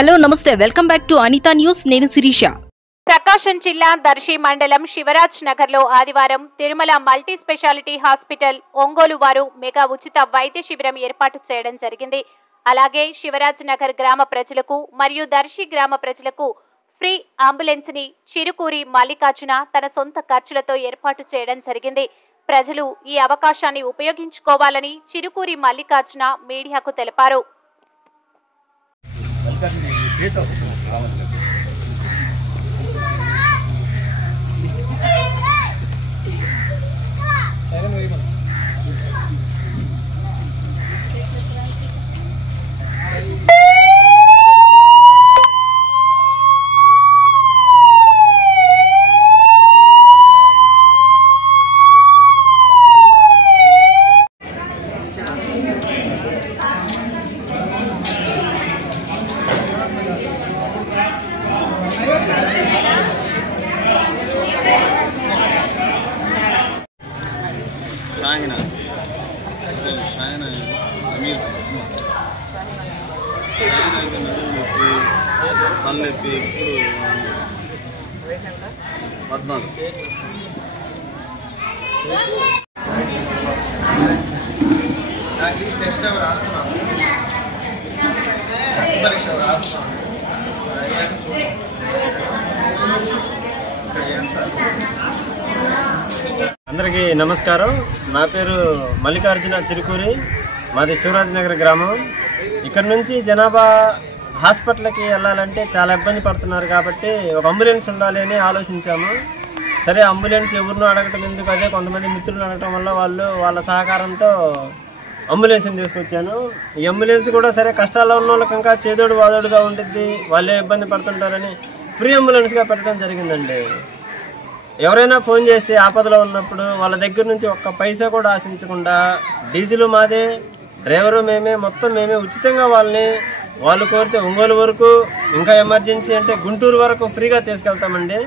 Hello నమస్తే welcome back to Anitha news. నేను శిరీష. ప్రకాశం జిల్లా దర్శి మండలం శివరాజ్ నగర్ లో ఆదివారం Tirumala multi speciality hospital Ongole వారు మెగా ఉచిత వైద్య శిబిరం ఏర్పాటు చేయడం జరిగింది. అలాగే శివరాజ్ నగర్ గ్రామ ప్రజలకు మరియు దర్శి గ్రామ ప్రజలకు ఫ్రీ అంబులెన్స్ ని చిరుకూరి మల్లికార్జున తన సొంత ఖర్చులతో ఏర్పాటు చేయడం జరిగింది. ప్రజలు ఈ అవకాశాన్ని ఉపయోగించుకోవాలని చిరుకూరి మల్లికార్జున మీడియాకు తెలిపారు. తలనొప్పి ఇప్పుడు 14. అందరికీ నమస్కారం. నా పేరు మల్లికార్జున చిరుకూరి, మాది శివరాజ్ నగర్ గ్రామం. ఇక్కడ నుంచి జనాభా హాస్పిటల్కి వెళ్ళాలంటే చాలా ఇబ్బంది పడుతున్నారు కాబట్టి ఒక అంబులెన్స్ ఉండాలి అని ఆలోచించాము. సరే అంబులెన్స్ ఎవరినో అడగటం ఎందుకు, అదే కొంతమంది మిత్రులు అడగటం వల్ల వాళ్ళ సహకారంతో అంబులెన్స్ని తీసుకొచ్చాను. ఈ అంబులెన్స్ కూడా సరే కష్టాల్లో ఉన్న వాళ్ళకి ఇంకా చేదోడు వాదోడుగా ఉంటుంది, వాళ్ళే ఇబ్బంది పడుతుంటారని ఫ్రీ అంబులెన్స్గా పెట్టడం జరిగిందండి. ఎవరైనా ఫోన్ చేస్తే ఆపదలో ఉన్నప్పుడు వాళ్ళ దగ్గర నుంచి ఒక్క పైసా కూడా ఆశించకుండా డీజిల్ మాదే, డ్రైవరు మేమే, మొత్తం మేమే ఉచితంగా వాళ్ళు కోరితే ఒంగోలు వరకు, ఇంకా ఎమర్జెన్సీ అంటే గుంటూరు వరకు ఫ్రీగా తీసుకెళ్తామండి.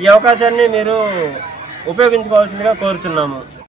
ఈ అవకాశాన్ని మీరు ఉపయోగించుకోవాల్సిందిగా కోరుచున్నాము.